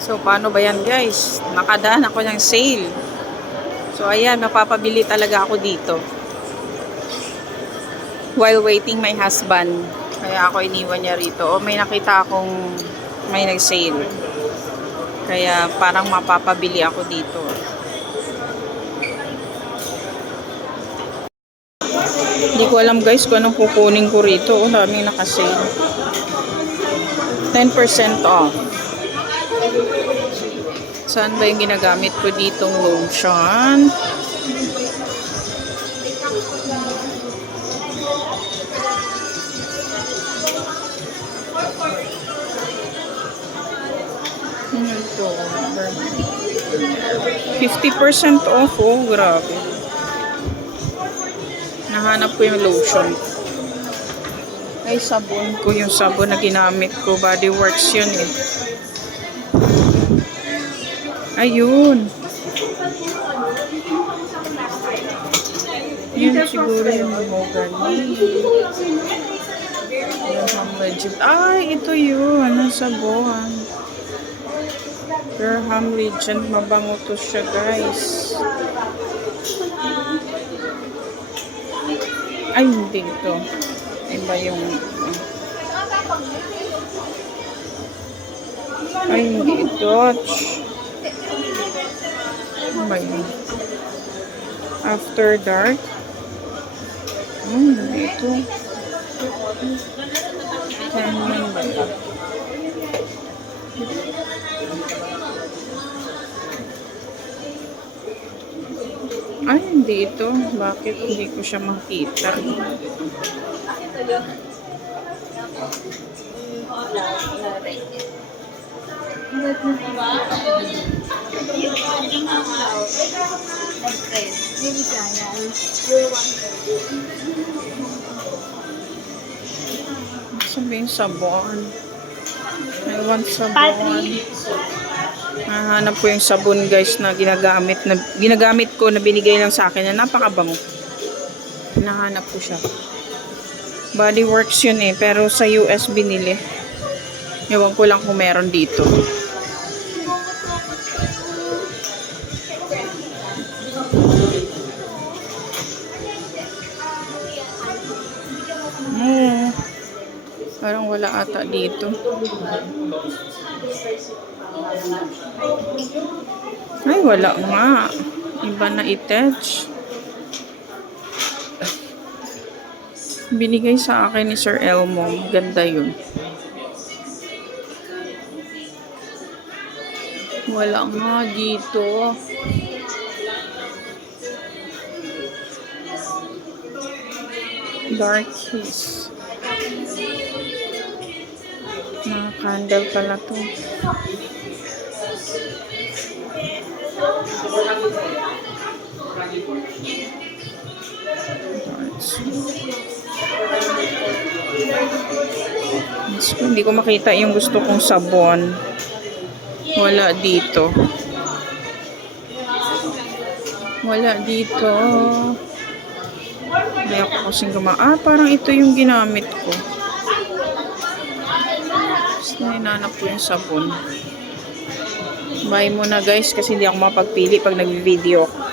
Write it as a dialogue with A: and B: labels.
A: So, paano ba yan guys? Nakadaan ako ng sale. So, ayan, mapapabili talaga ako dito. While waiting my husband. Kaya ako iniwan niya rito. O may nakita akong may nag-sale. Kaya parang mapapabili ako dito. Hindi ko alam guys kung anong kukunin ko rito. O, daming nakasale. 10% off. Saan ba yung ginagamit ko ditong lotion? Ano ito? 50% off oh, grabe. Nahanap ko yung lotion. Ay, sabon ko yung sabon na ginamit ko. Body Works yun eh. Ayun. Yan siguro yung Legend. Ay, ito yun. Ang sabon. Graham Legend. Mabango to siya, guys. Ay, hindi ito. Iba yung... Ay, hindi ito. Ch- Ano ba yun? After dark. Hmm, hindi ito. Canyon ba? Ay, hindi ito. Bakit hindi ko siya makita? Sabihin sabon. I want sabon. Nahanap ko yung sabon guys na ginagamit na ginagamit ko na binigay lang sa akin na napakabango. Nahanap ko siya. Body Works yun eh, pero sa US binili. Ewan ko lang kung meron dito. Hmm. Parang wala ata dito. Ay, wala nga. Iba na itech. Binigay sa akin ni Sir Elmo. Ganda yun. Wala nga dito. Dark Kiss. Mga candle pala to. Ko, Hindi ko makita yung gusto kong sabon. Wala dito. Wala dito. May ako kasing guma. Ah, parang ito yung ginamit ko. Tapos na hinanap ko yung sabon. Buy muna guys kasi hindi ako mapagpili pag nag-video ako.